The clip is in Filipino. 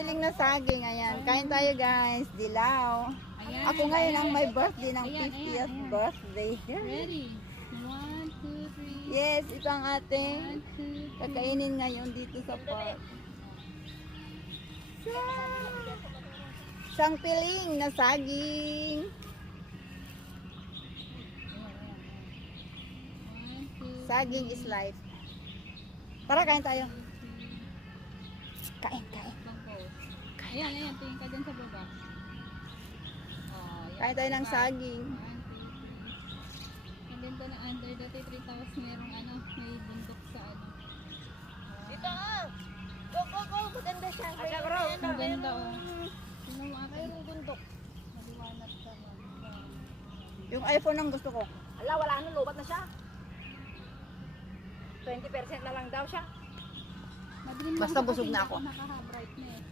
piling na saging. Ayan. Kain tayo guys. Dilaw. Ayan. Ako ngayon ang may birthday ng Ayan, 50th ayan. birthday. Ready? 1, 2, 3. Yes, ito ang ating 1, 2, 3. kakainin ngayon dito sa park. Isang piling na saging. Saging is life. Tara, kain tayo. Kain. Ayan, ayan. Tingin ka dyan sa baba. Oh, yan. Kain tayo ng saging. 1, 2, 3. And then to na under the 3,000 merong ano, may bundok sa ano. Dito ah! Go, go, go! Maganda siya. Asa, bro. Ang ganda oh. Sino mo ate? Mayroong bundok. Maliwanag ka man. Yung iPhone ang gusto ko. Ala, wala na. Lubat na siya. 20% na lang daw siya. Madilim Basta lang busog kasi na hindi ako. Naka-bright na eh.